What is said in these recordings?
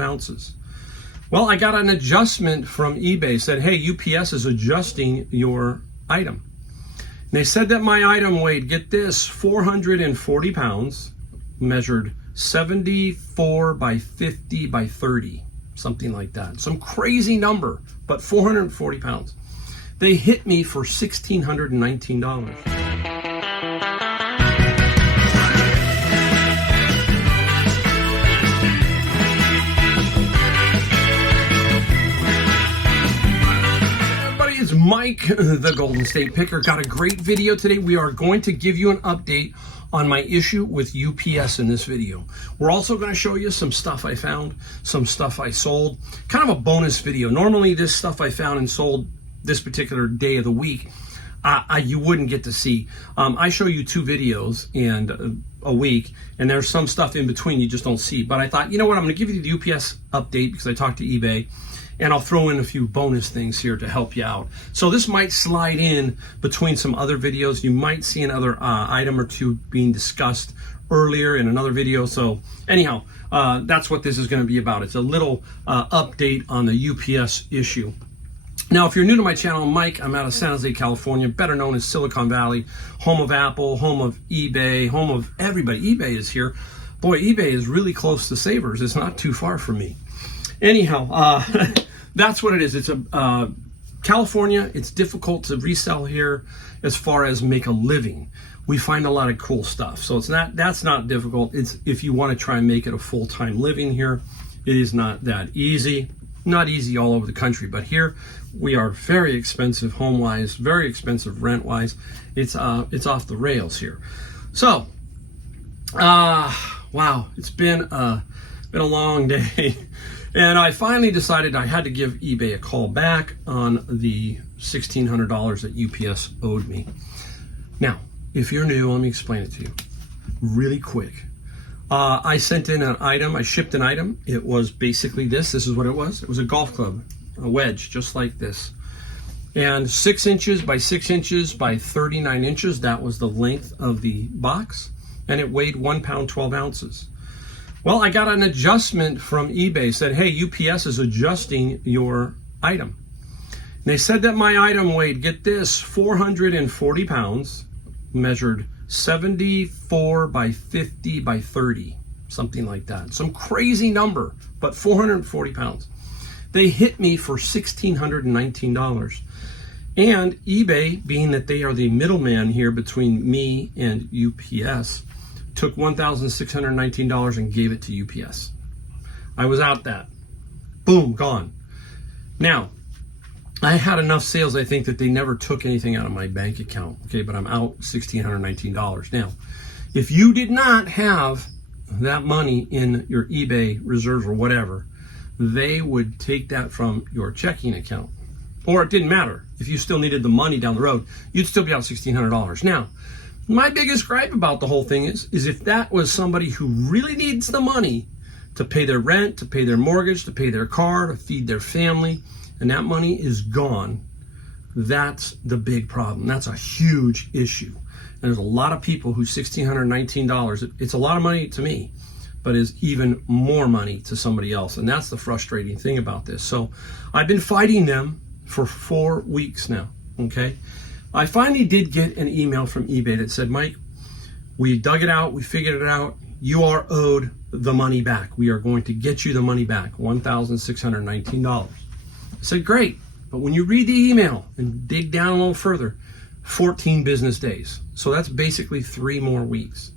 12 ounces. Well, I got an adjustment from eBay, said, hey, UPS is adjusting your item. And they said that my item weighed, get this, 440 pounds, measured 74 by 50 by 30, something like that. Some crazy number, but 440 pounds. They hit me for $1,619. It's Mike, the Golden State Picker. Got a great video today. We are going to give you an update on my issue with UPS in this video. We're also going to show you some stuff I found, some stuff I sold, kind of a bonus video. Normally this stuff I found and sold this particular day of the week, you wouldn't get to see. I show you 2 videos and a week, and there's some stuff in between you just don't see. But I thought, you know what, I'm going to give you the UPS update because I talked to eBay, and I'll throw in a few bonus things here to help you out. So this might slide in between some other videos. You might see another item or two being discussed earlier in another video. So anyhow, that's what this is going to be about. It's a little update on the UPS issue. Now, if you're new to my channel, I'm Mike. I'm out of San Jose, California, better known as Silicon Valley, home of Apple, home of eBay, home of everybody. eBay is here. Boy, eBay is really close to Savers. It's not too far from me. Anyhow, that's what it is. It's California. It's difficult to resell here as far as make a living. We find a lot of cool stuff. So that's not difficult. It's if you want to try and make it a full-time living here, it is not that easy. Not easy all over the country, but here we are very expensive home-wise, very expensive rent-wise. It's off the rails here. So, wow, it's been a long day. And I finally decided I had to give eBay a call back on the $1,600 that UPS owed me. Now, if you're new, let me explain it to you really quick. I sent in an item, I shipped an item. It was basically this is what it was. It was a golf club, a wedge, just like this. And 6 inches by 6 inches by 39 inches, that was the length of the box. And it weighed 1 pound, 12 ounces. Well, I got an adjustment from eBay, said, hey, UPS is adjusting your item. And they said that my item weighed, get this, 440 pounds, measured 74 by 50 by 30, something like that. Some crazy number, but 440 pounds. They hit me for $1,619. And eBay, being that they are the middleman here between me and UPS, took $1,619 and gave it to UPS. I was out that. Boom, gone. Now, I had enough sales, I think, that they never took anything out of my bank account. Okay, but I'm out $1,619. Now, if you did not have that money in your eBay reserves or whatever, they would take that from your checking account. Or it didn't matter. If you still needed the money down the road, you'd still be out $1,600. Now, my biggest gripe about the whole thing is if that was somebody who really needs the money to pay their rent, to pay their mortgage, to pay their car, to feed their family, and that money is gone, that's the big problem. That's a huge issue. And there's a lot of people who $1,619, it's a lot of money to me, but is even more money to somebody else. And that's the frustrating thing about this. So I've been fighting them for 4 weeks now, okay? I finally did get an email from eBay that said, Mike, we dug it out, we figured it out, you are owed the money back. We are going to get you the money back, $1,619. I said, great, but when you read the email and dig down a little further, 14 business days. So that's basically 3 more weeks.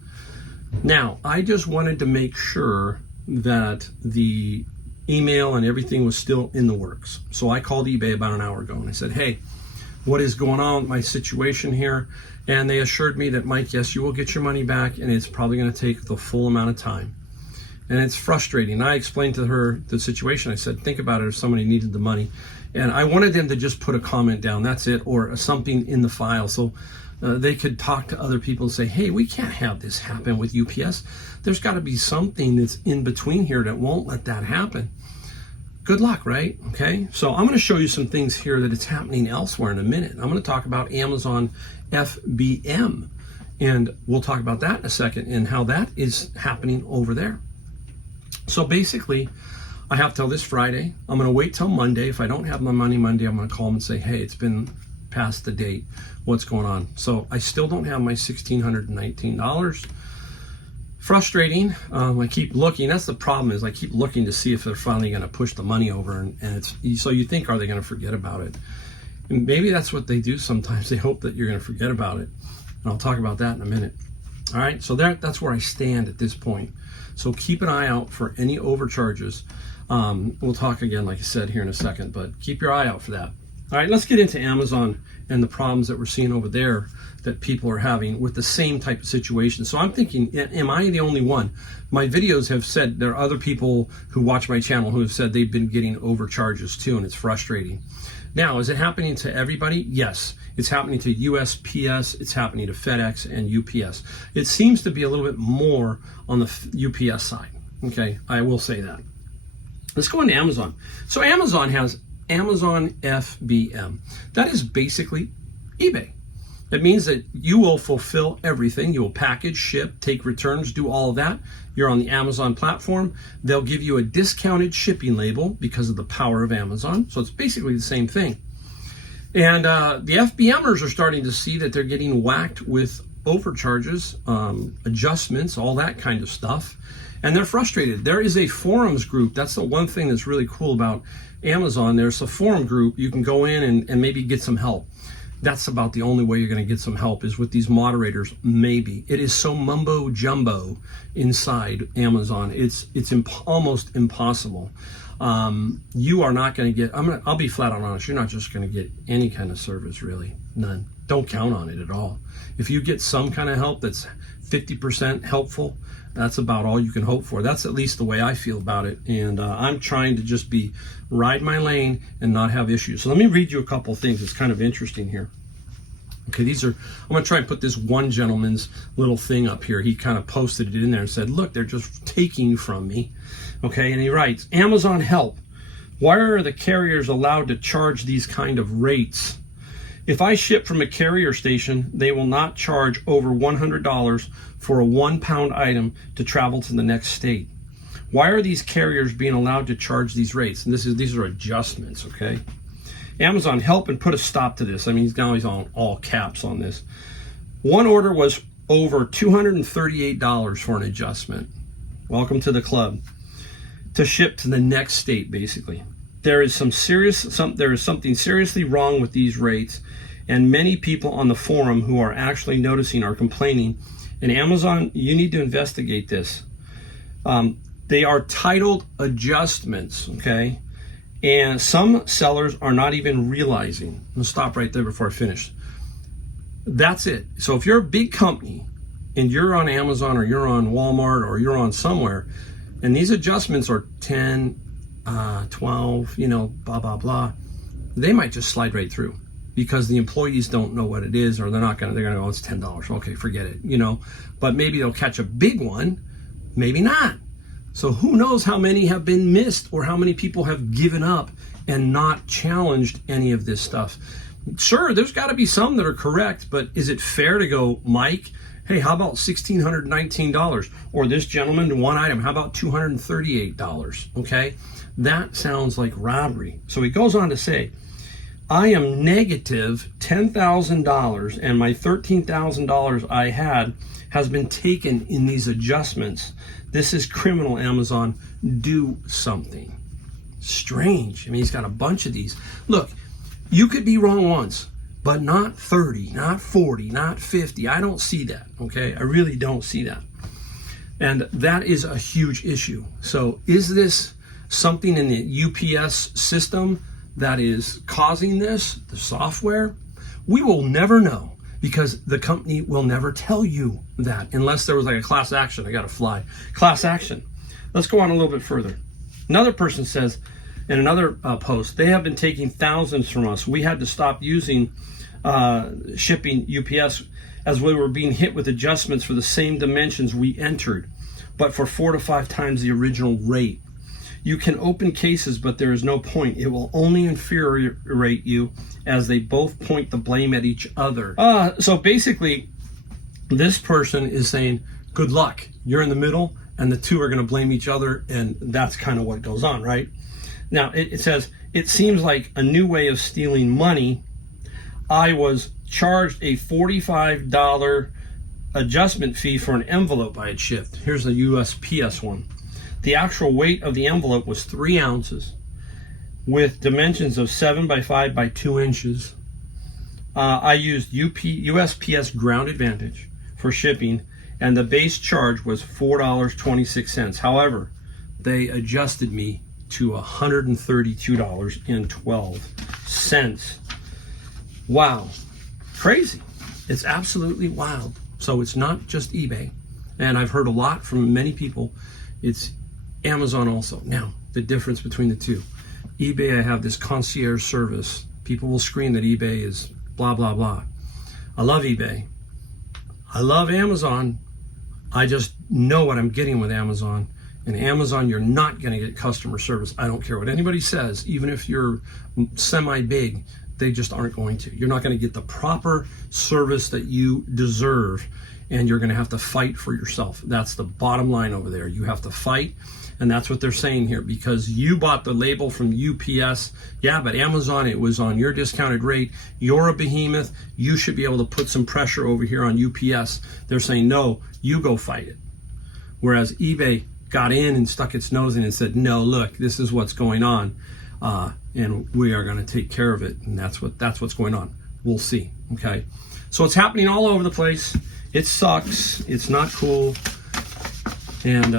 Now, I just wanted to make sure that the email and everything was still in the works. So I called eBay about an hour ago and I said, hey, what is going on with my situation here? And they assured me that, Mike, yes, you will get your money back, and it's probably going to take the full amount of time. And it's frustrating. I explained to her the situation. I said, think about it if somebody needed the money. And I wanted them to just put a comment down, that's it, or something in the file. So they could talk to other people and say, hey, we can't have this happen with UPS. There's got to be something that's in between here that won't let that happen. Good luck, right? Okay, so I'm going to show you some things here that it's happening elsewhere in a minute. I'm going to talk about Amazon FBM, and we'll talk about that in a second and how that is happening over there. So basically, I have till this Friday. I'm going to wait till Monday. If I don't have my money Monday, I'm going to call them and say, hey, it's been past the date. What's going on? So I still don't have my $1,619. Frustrating. I keep looking. That's the problem, is I keep looking to see if they're finally going to push the money over, and it's so you think, are they going to forget about it? And maybe that's what they do sometimes. They hope that you're going to forget about it, and I'll talk about that in a minute. All right, so that's where I stand at this point. So keep an eye out for any overcharges. We'll talk again, like I said, here in a second, but keep your eye out for that. All right, let's get into Amazon and the problems that we're seeing over there that people are having with the same type of situation. So I'm thinking, am I the only one? My videos have said there are other people who watch my channel who have said they've been getting overcharges too, and it's frustrating. Now, is it happening to everybody? Yes. It's happening to USPS, it's happening to FedEx and UPS. It seems to be a little bit more on the UPS side. Okay, I will say that. Let's go into Amazon. So Amazon has Amazon FBM. That is basically eBay. It means that you will fulfill everything. You will package, ship, take returns, do all of that. You're on the Amazon platform. They'll give you a discounted shipping label because of the power of Amazon. So it's basically the same thing. And the FBMers are starting to see that they're getting whacked with overcharges, adjustments, all that kind of stuff. And they're frustrated. There is a forums group. That's the one thing that's really cool about Amazon. There's a forum group. You can go in and maybe get some help. That's about the only way you're going to get some help, is with these moderators, maybe. It is so mumbo jumbo inside Amazon. It's almost impossible. You are not going to get, I'll be flat out honest, you're not just going to get any kind of service, really. None. Don't count on it at all. If you get some kind of help that's 50% helpful, that's about all you can hope for. That's at least the way I feel about it. And I'm trying to just ride my lane and not have issues. So let me read you a couple things. It's kind of interesting here. Okay, I'm going to try and put this one gentleman's little thing up here. He kind of posted it in there and said, look, they're just taking from me. Okay, and he writes, Amazon help. Why are the carriers allowed to charge these kind of rates? If I ship from a carrier station, they will not charge over $100 for a 1-pound item to travel to the next state. Why are these carriers being allowed to charge these rates? And these are adjustments, okay? Amazon, help and put a stop to this. I mean, now he's on all caps on this. One order was over $238 for an adjustment. Welcome to the club. To ship to the next state, basically. There is something seriously wrong with these rates, and many people on the forum who are actually noticing are complaining. And Amazon, you need to investigate this. They are titled adjustments, okay? And some sellers are not even realizing. I'll stop right there before I finish. That's it. So if you're a big company and you're on Amazon or you're on Walmart or you're on somewhere, and these adjustments are 10, 12, blah, blah, blah, they might just slide right through because the employees don't know what it is, or they're going to go, it's $10. Okay, forget it, but maybe they'll catch a big one, maybe not. So who knows how many have been missed or how many people have given up and not challenged any of this stuff. Sure, there's got to be some that are correct, but is it fair to go, Mike, hey, how about $1,619? Or this gentleman, one item, how about $238? Okay, that sounds like robbery. So he goes on to say, I am negative $10,000 and my $13,000 I had has been taken in these adjustments. This is criminal, Amazon. Do something. Strange. I mean, he's got a bunch of these. Look, you could be wrong once, but not 30, not 40, not 50. I don't see that, okay? I really don't see that. And that is a huge issue. So is this something in the UPS system that is causing this, the software? We will never know because the company will never tell you that unless there was like a class action. I got to fly. Class action. Let's go on a little bit further. Another person says in another post, they have been taking thousands from us. We had to stop using shipping UPS as we were being hit with adjustments for the same dimensions we entered, but for 4 to 5 times the original rate. You can open cases, but there is no point. It will only infuriate you as they both point the blame at each other. So basically, this person is saying, good luck. You're in the middle. and the two are going to blame each other, and that's kind of what goes on, right? Now, it says, it seems like a new way of stealing money. I was charged a $45 adjustment fee for an envelope I had shipped. Here's the USPS one. The actual weight of the envelope was 3 ounces with dimensions of 7 by 5 by 2 inches. I used USPS Ground Advantage for shipping, and the base charge was $4.26. However, they adjusted me to $132.12. Wow, crazy. It's absolutely wild. So it's not just eBay, and I've heard a lot from many people. It's Amazon also. Now, the difference between the two. eBay, I have this concierge service. People will scream that eBay is blah, blah, blah. I love eBay. I love Amazon. I just know what I'm getting with Amazon. And Amazon, you're not going to get customer service. I don't care what anybody says, even if you're semi-big, they just aren't going to. You're not going to get the proper service that you deserve, and you're going to have to fight for yourself. That's the bottom line over there. You have to fight, and that's what they're saying here. Because you bought the label from UPS, yeah, but Amazon, it was on your discounted rate. You're a behemoth. You should be able to put some pressure over here on UPS. They're saying, no, you go fight it. Whereas eBay got in and stuck its nose in and said, no, look, this is what's going on. And we are going to take care of it, and that's what's going on. We'll see. Okay, so it's happening all over the place. It sucks. It's not cool, and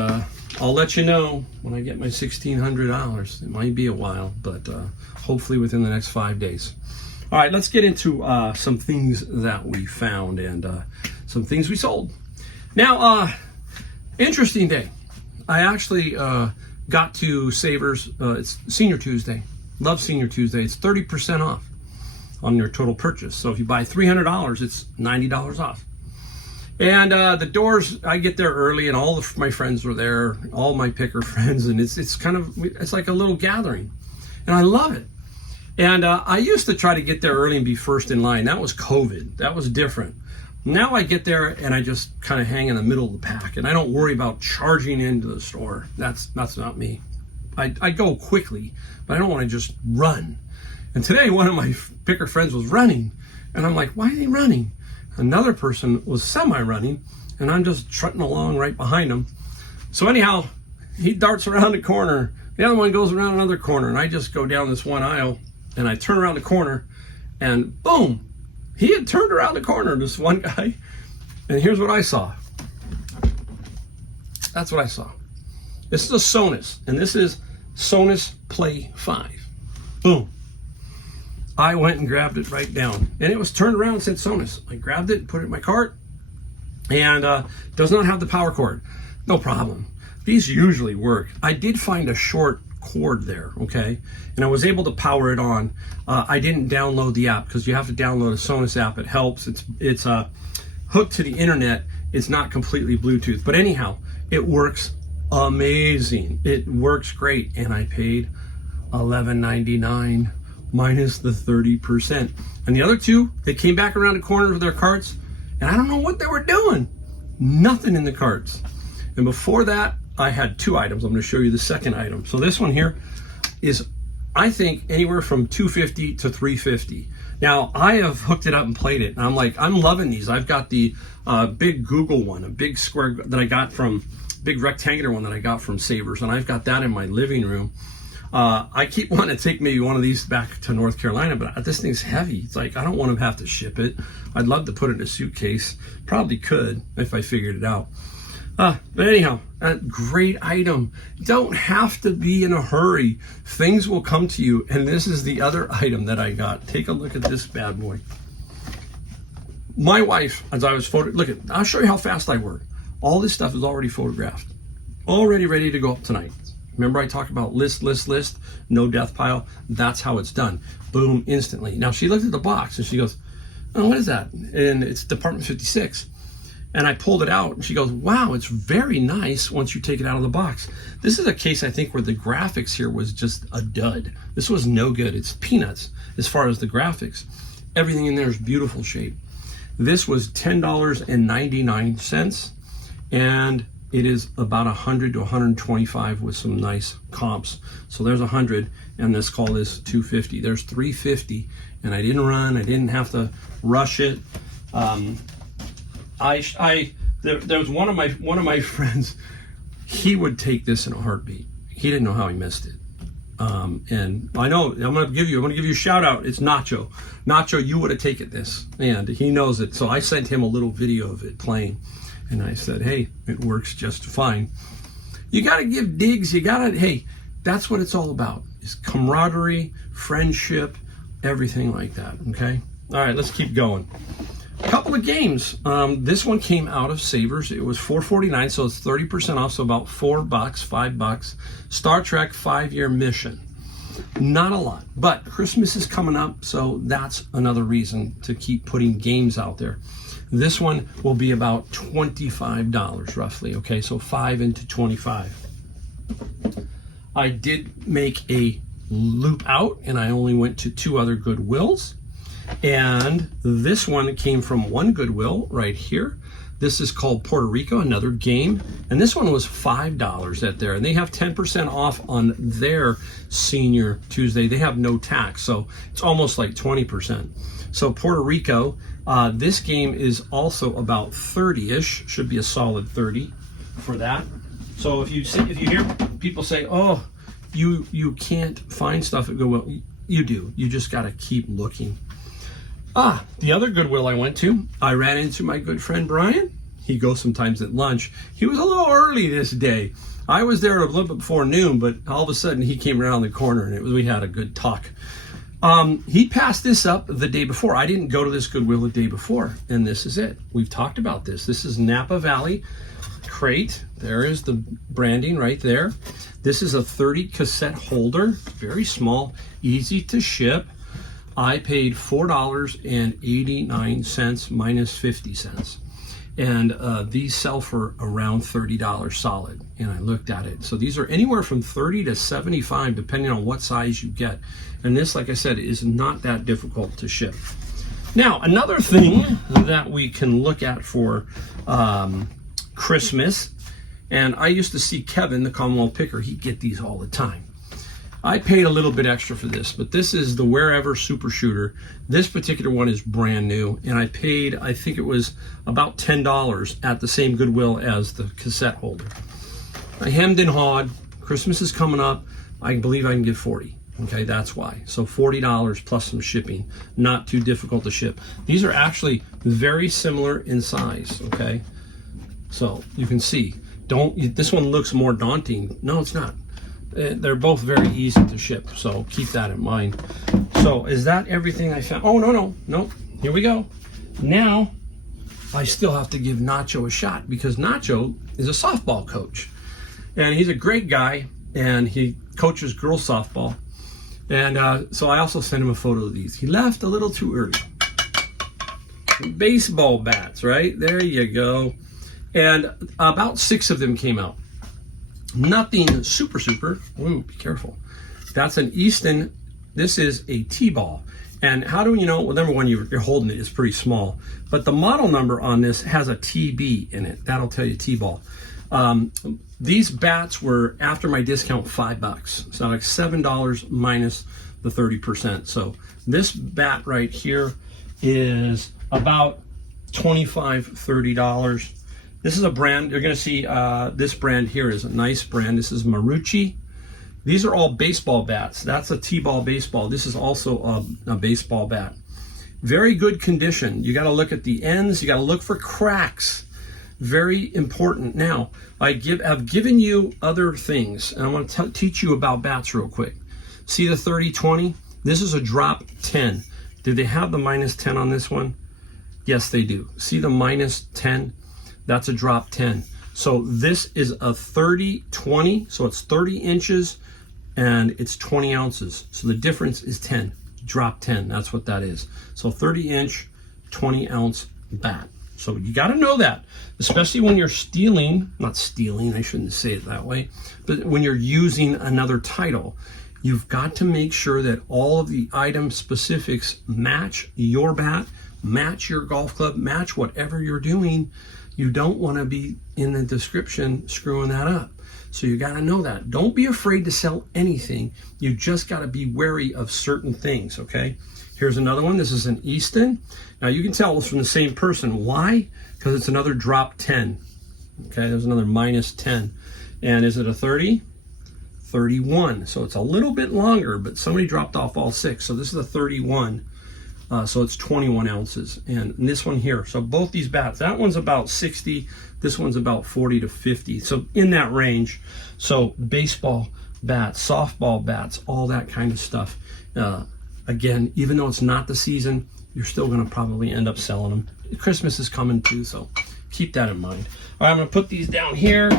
I'll let you know when I get my $1,600. It might be a while, but hopefully within the next 5 days. All right, let's get into some things that we found and some things we sold. Now, interesting day. I actually got to Savers. It's Senior Tuesday. Love Senior Tuesday. It's 30% off on your total purchase. So if you buy $300, it's $90 off. And the doors, I get there early, and all of my friends were there, all my picker friends, and it's kind of, it's like a little gathering, and I love it. And I used to try to get there early and be first in line. That was COVID. That was different. Now I get there and I just kind of hang in the middle of the pack, and I don't worry about charging into the store. That's not me. I go quickly, but I don't want to just run. And today one of my picker friends was running, and I'm like, why is he running? Another person was semi-running, and I'm just trotting along right behind him. So anyhow, he darts around the corner. The other one goes around another corner, and I just go down this one aisle, and I turn around the corner, and boom, he had turned around the corner, this one guy, and here's what I saw. That's what I saw. This is a Sonus, and this is Sonus Play 5. Boom. I went and grabbed it right down, and it was turned around and said Sonus. I grabbed it, put it in my cart, and does not have the power cord. No problem. These usually work. I did find a short cord there, okay, and I was able to power it on. I didn't download the app because you have to download a Sonus app. It helps. It's hooked to the internet. It's not completely Bluetooth, but anyhow, it works amazing. It works great, and I paid $11.99 minus the 30%. And the other two, they came back around the corner with their carts, and I don't know what they were doing. Nothing in the carts. And before that, I had 2 items. I'm going to show you the second item. So this one here is, I think, anywhere from $250 to $350. Now, I have hooked it up and played it, and I'm like, I'm loving these. I've got the big Google one, a big square that I got from, big rectangular one that I got from Savers, and I've got that in my living room. I keep wanting to take maybe one of these back to North Carolina, but this thing's heavy. It's like, I don't want to have to ship it. I'd love to put it in a suitcase. Probably could if I figured it out. But anyhow, a great item. Don't have to be in a hurry. Things will come to you. And this is the other item that I got. Take a look at this bad boy. My wife, as I was I'll show you how fast I work. All this stuff is already photographed. Already ready to go up tonight. Remember I talked about list, no death pile? That's how it's done. Boom, instantly. Now she looked at the box and she goes, oh, what is that? And it's Department 56. And I pulled it out and she goes, wow, it's very nice once you take it out of the box. This is a case, I think, where the graphics here was just a dud. This was no good. It's peanuts as far as the graphics. Everything in there is beautiful shape. This was $10.99, and it is about 100 to 125 with some nice comps. So there's 100, and this call is 250. There's 350, and I didn't run. I didn't have to rush it. There was one of my friends. He would take this in a heartbeat. He didn't know how he missed it. And I know I'm gonna give you a shout out. It's Nacho. Nacho, you would have taken this, and he knows it. So I sent him a little video of it playing, and I said, hey, it works just fine. You gotta give digs. Hey, that's what it's all about, is camaraderie, friendship, everything like that. Okay. All right, let's keep going. A couple of games. This one came out of Savers. It was $4.49, so it's 30% off, so about $4, $5. Star Trek 5-year mission. Not a lot, but Christmas is coming up, so that's another reason to keep putting games out there. This one will be about $25 roughly. Okay, so 5 into 25. I did make a loop out, and I only went to 2 other Goodwills. And this one came from one Goodwill right here. This is called Puerto Rico, another game. And this one was $5 at there. And they have 10% off on their Senior Tuesday. They have no tax, so it's almost like 20%. So Puerto Rico, this game is also about 30-ish. Should be a solid 30 for that. So if you hear people say, oh, you can't find stuff at Goodwill, you do. You just got to keep looking. The other Goodwill I went to, I ran into my good friend Brian. He goes sometimes at lunch. He was a little early this day. I was there a little bit before noon, but all of a sudden he came around the corner, and we had a good talk. He passed this up the day before. I didn't go to this Goodwill the day before, and this is it. We've talked about this. This is Napa Valley crate. There is the branding right there. This is a 30 cassette holder, very small, easy to ship. I paid $4.89 minus 50 cents. And these sell for around $30 solid. And I looked at it. So these are anywhere from 30 to 75, depending on what size you get. And this, like I said, is not that difficult to ship. Now, another thing that we can look at for Christmas, and I used to see Kevin, the Commonwealth Picker, he'd get these all the time. I paid a little bit extra for this, but this is the Wherever Super Shooter. This particular one is brand new, and I paid, I think it was about $10 at the same Goodwill as the cassette holder. I hemmed and hawed. Christmas is coming up. I believe I can get 40. Okay, that's why. So $40 plus some shipping. Not too difficult to ship. These are actually very similar in size, okay? So you can see. This one looks more daunting. No, it's not. They're both very easy to ship, so keep that in mind. So is that everything I found? Oh, no. Here we go. Now, I still have to give Nacho a shot, because Nacho is a softball coach. And he's a great guy, and he coaches girls softball. And so I also sent him a photo of these. He left a little too early. Baseball bats, right? There you go. And about 6 of them came out. Nothing super. Ooh, be careful. That's an Easton. This is a T-ball. And how do you know? Well, number one, you're holding it. It's pretty small. But the model number on this has a TB in it. That'll tell you T-ball. These bats were, after my discount, $5. So like $7 minus the 30%. So this bat right here is about $25, $30. This is a brand, you're gonna see this brand here is a nice brand. This is Marucci. These are all baseball bats. That's a T-ball baseball. This is also a baseball bat. Very good condition. You gotta look at the ends, you gotta look for cracks. Very important. Now, I've given you other things, and I want to teach you about bats real quick. See the 30-20? This is a drop 10. Do they have the minus 10 on this one? Yes, they do. See the minus 10? That's a drop 10. So this is a 30-20, so it's 30 inches and it's 20 ounces. So the difference is 10, drop 10, that's what that is. So 30-inch, 20-ounce bat. So you gotta know that, especially when you're not stealing, I shouldn't say it that way, but when you're using another title, you've got to make sure that all of the item specifics match your bat, match your golf club, match whatever you're doing. You don't want to be in the description screwing that up. So you got to know that. Don't be afraid to sell anything. You just got to be wary of certain things, okay? Here's another one. This is an Easton. Now you can tell it's from the same person. Why? Because it's another drop 10. Okay, there's another minus 10. And is it a 30? 31. So it's a little bit longer, but somebody dropped off all 6. So this is a 31. So it's 21 ounces. And this one here. So both these bats, that one's about 60. This one's about 40 to 50. So in that range. So baseball bats, softball bats, all that kind of stuff. Again, even though it's not the season, you're still going to probably end up selling them. Christmas is coming too, so keep that in mind. All right, I'm going to put these down here.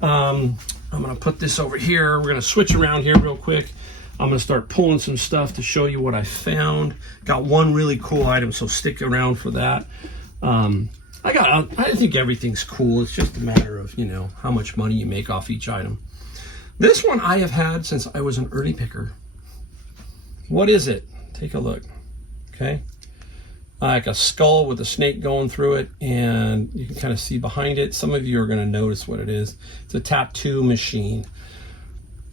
I'm going to put this over here. We're going to switch around here real quick. I'm going to start pulling some stuff to show you what I found. Got one really cool item, so stick around for that. I think everything's cool. It's just a matter of, you know, how much money you make off each item. This one I have had since I was an early picker. What is it? Take a look. Okay. Like a skull with a snake going through it, and you can kind of see behind it. Some of you are going to notice what it is. It's a tattoo machine.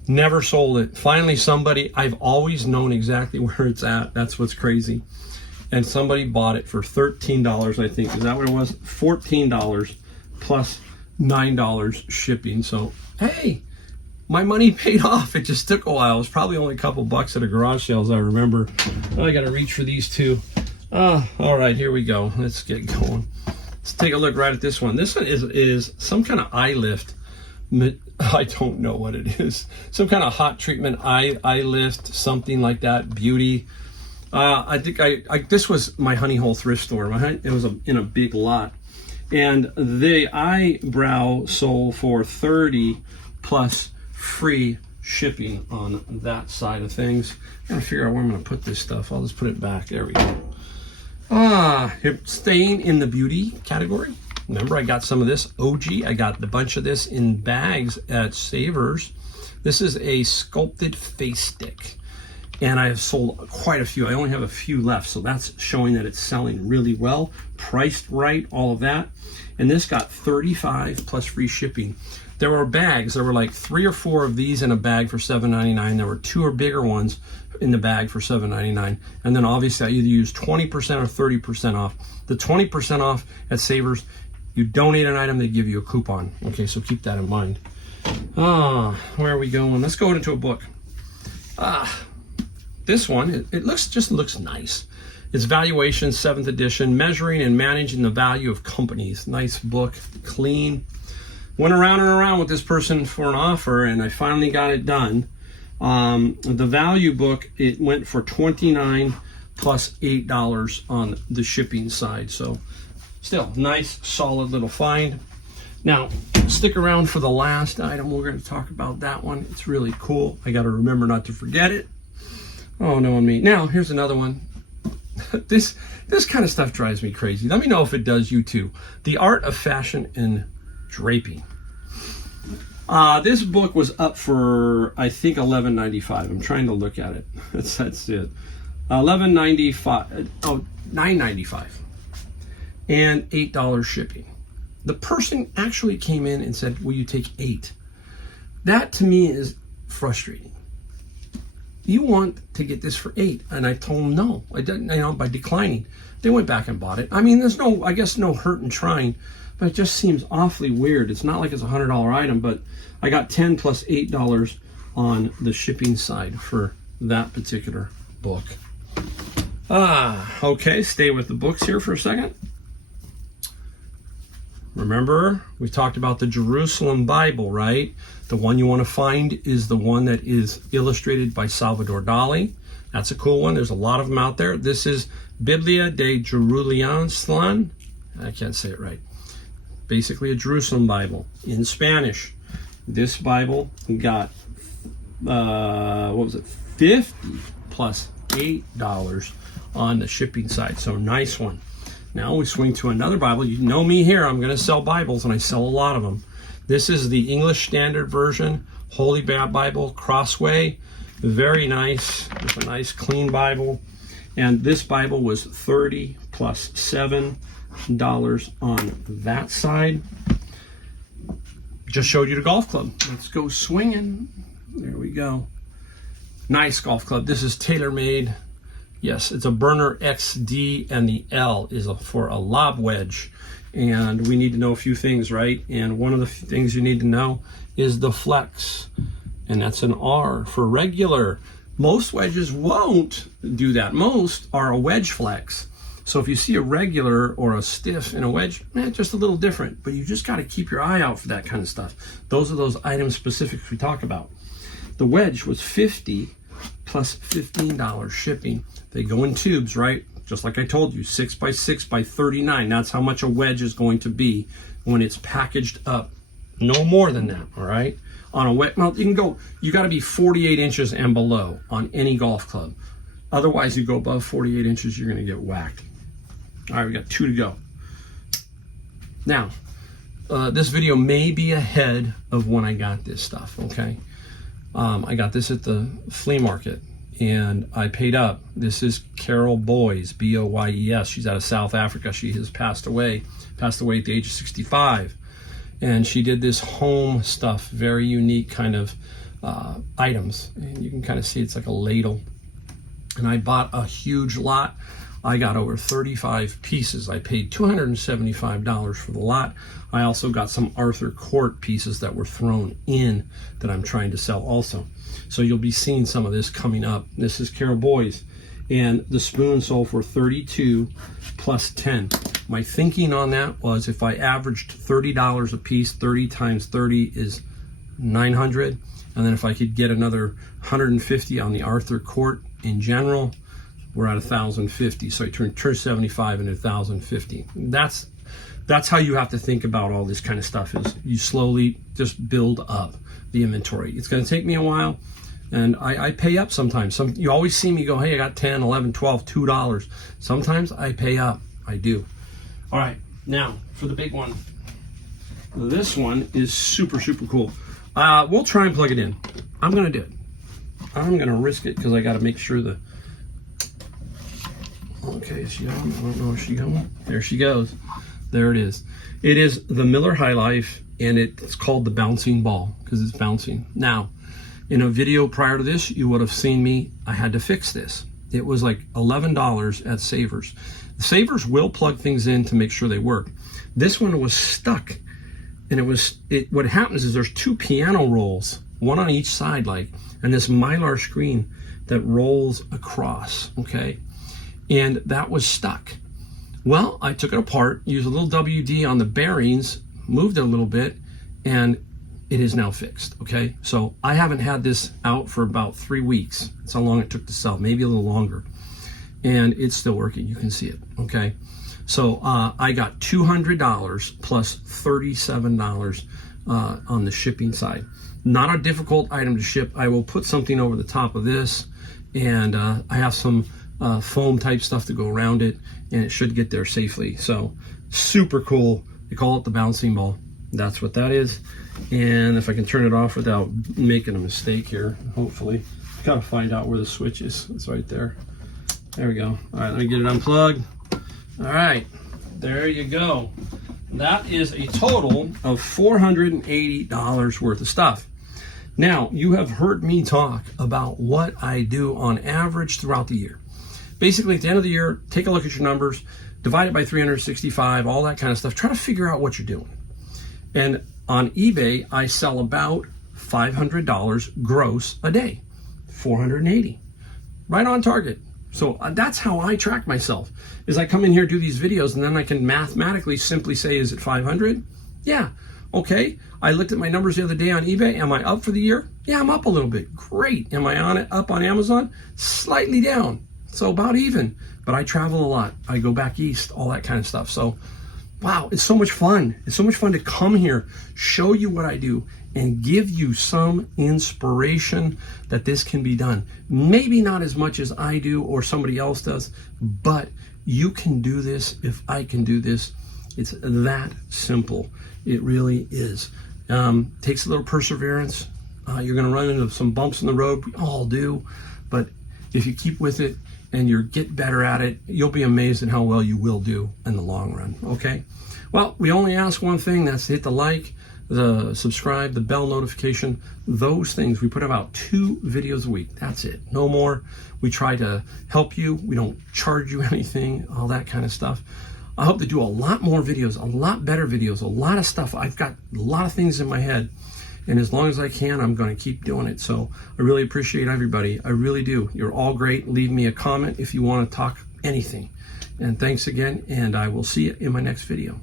Never sold it. Finally, somebody, I've always known exactly where it's at. That's what's crazy. And somebody bought it for $13, I think. Is that what it was? $14 plus $9 shipping. So, hey, my money paid off. It just took a while. It was probably only a couple bucks at a garage sale, as I remember. Oh, I got to reach for these two. All right, here we go. Let's get going. Let's take a look right at this one. This one is some kind of eye lift. I don't know what it is. Some kind of hot treatment eye lift, something like that. Beauty. I think this was my honey hole thrift store. It was in a big lot, and the eyebrow sold for $30 plus free shipping on that side of things. I'm trying to figure out where I'm going to put this stuff. I'll just put it back. There we go. Staying in the beauty category. Remember, I got some of this OG. I got a bunch of this in bags at Savers. This is a sculpted face stick, and I have sold quite a few. I only have a few left, so that's showing that it's selling really well, priced right, all of that. And this got $35 plus free shipping. There were bags. There were like 3 or 4 of these in a bag for $7.99. There were 2 or bigger ones in the bag for $7.99. And then obviously I either used 20% or 30% off. The 20% off at Savers, you donate an item, they give you a coupon. Okay, so keep that in mind. Where are we going? Let's go into a book. This one, it just looks nice. It's Valuation, 7th edition, Measuring and Managing the Value of Companies. Nice book, clean. Went around and around with this person for an offer, and I finally got it done. The value book, it went for $29 plus $8 on the shipping side. So still nice, solid little find. Now, stick around for the last item. We're going to talk about that one. It's really cool. I got to remember not to forget it. Oh, no, on me. Now, here's another one. This kind of stuff drives me crazy. Let me know if it does you too. The Art of Fashion and Draping. This book was up for, I think, $11.95. I'm trying to look at it. That's it. $11.95. Oh, $9.95. And $8 shipping. The person actually came in and said, will you take 8? That to me is frustrating. You want to get this for 8. And I told them no. I didn't, by declining. They went back and bought it. I mean, there's no hurt in trying, but it just seems awfully weird. It's not like it's a $100 item, but I got $10 plus $8 on the shipping side for that particular book. Okay, stay with the books here for a second. Remember, we talked about the Jerusalem Bible, right? The one you want to find is the one that is illustrated by Salvador Dali. That's a cool one. There's a lot of them out there. This is Biblia de Jerusalem. I can't say it right. Basically a Jerusalem Bible in Spanish. This Bible got, 50 plus $8 on the shipping side. So nice one. Now we swing to another Bible. You know me here. I'm going to sell Bibles, and I sell a lot of them. This is the English Standard Version, Holy Bible, Crossway. Very nice. It's a nice, clean Bible. And this Bible was $30 plus $7. on that side. Just showed you the golf club. Let's go swinging. There we go. Nice golf club. This is tailor-made. Yes, it's a Burner XD, and the L is for a lob wedge. And we need to know a few things, right? And one of the things you need to know is the flex. And that's an R for regular. Most wedges won't do that. Most are a wedge flex. So if you see a regular or a stiff in a wedge, just a little different. But you just got to keep your eye out for that kind of stuff. Those are those item specifics we talk about. The wedge was $50 plus $15 shipping. They go in tubes, right? Just like I told you, 6 by 6 by 39. That's how much a wedge is going to be when it's packaged up. No more than that, all right? On a wedge, well, you got to be 48 inches and below on any golf club. Otherwise, you go above 48 inches, you're going to get whacked. All right, we got 2 to go. Now, this video may be ahead of when I got this stuff, okay? I got this at the flea market, and I paid up. This is Carol Boyes, B-O-Y-E-S. She's out of South Africa. She has passed away at the age of 65. And she did this home stuff, very unique kind of items. And you can kind of see it's like a ladle. And I bought a huge lot. I got over 35 pieces. I paid $275 for the lot. I also got some Arthur Court pieces that were thrown in that I'm trying to sell also. So you'll be seeing some of this coming up. This is Carol Boyes. And the spoon sold for $32 plus 10. My thinking on that was if I averaged $30 a piece, 30 times 30 is 900. And then if I could get another 150 on the Arthur Court in general, we're at 1,050. So I turn 75 into 1,050. That's how you have to think about all this kind of stuff, is you slowly just build up the inventory. It's going to take me a while, and I pay up sometimes. You always see me go, hey, I got 10, 11, 12, $2. Sometimes I pay up. I do. All right, now for the big one. This one is super, super cool. We'll try and plug it in. I'm going to do it. I'm going to risk it because I got to make sure the... Okay, is she on? I don't know if she's going. There she goes. There it is. It is the Miller High Life, and it's called the bouncing ball because it's bouncing. Now, in a video prior to this, you would have seen me. I had to fix this. It was like $11 at Savers. Savers will plug things in to make sure they work. This one was stuck, and what happens is there's 2 piano rolls, one on each side, and this Mylar screen that rolls across, okay? And that was stuck. Well, I took it apart, used a little WD on the bearings, moved it a little bit, and it is now fixed, okay? So I haven't had this out for about 3 weeks. That's how long it took to sell, maybe a little longer. And it's still working, you can see it, okay? So I got $200 plus $37 on the shipping side. Not a difficult item to ship. I will put something over the top of this, and I have some foam type stuff to go around it, and it should get there safely. So super cool. They call it the bouncing ball. That's what that is. And if I can turn it off without making a mistake here, hopefully. Gotta find out where the switch is. It's right there. There we go. All right, let me get it unplugged. All right, there you go. That is a total of $480 worth of stuff. Now, you have heard me talk about what I do on average throughout the year. Basically, at the end of the year, take a look at your numbers, divide it by 365, all that kind of stuff. Try to figure out what you're doing. And on eBay, I sell about $500 gross a day, 480, right on target. So that's how I track myself, is I come in here, do these videos, and then I can mathematically simply say, is it 500? Yeah. Okay. I looked at my numbers the other day on eBay. Am I up for the year? Yeah, I'm up a little bit. Great. Am I up on Amazon? Slightly down. So about even. But I travel a lot. I go back east, all that kind of stuff. So, wow, it's so much fun. It's so much fun to come here, show you what I do, and give you some inspiration that this can be done. Maybe not as much as I do or somebody else does, but you can do this if I can do this. It's that simple. It really is. Takes a little perseverance. You're going to run into some bumps in the road. We all do. But if you keep with it and you get better at it, you'll be amazed at how well you will do in the long run, okay? Well, we only ask one thing, that's to hit the like, the subscribe, the bell notification, those things. We put about 2 videos a week. That's it, no more. We try to help you. We don't charge you anything, all that kind of stuff. I hope to do a lot more videos, a lot better videos, a lot of stuff. I've got a lot of things in my head, and as long as I can, I'm going to keep doing it. So I really appreciate everybody. I really do. You're all great. Leave me a comment if you want to talk anything. And thanks again, and I will see you in my next video.